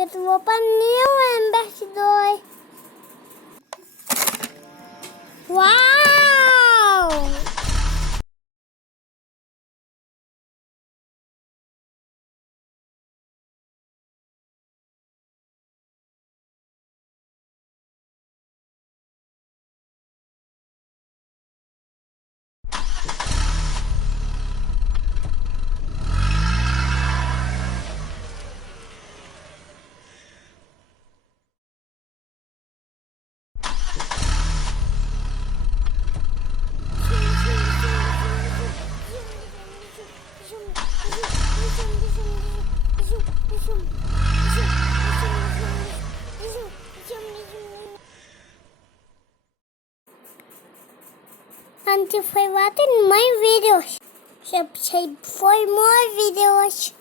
Eu vou para New Ambassador. Uau! And if I wanted my videos, subscribe for more videos.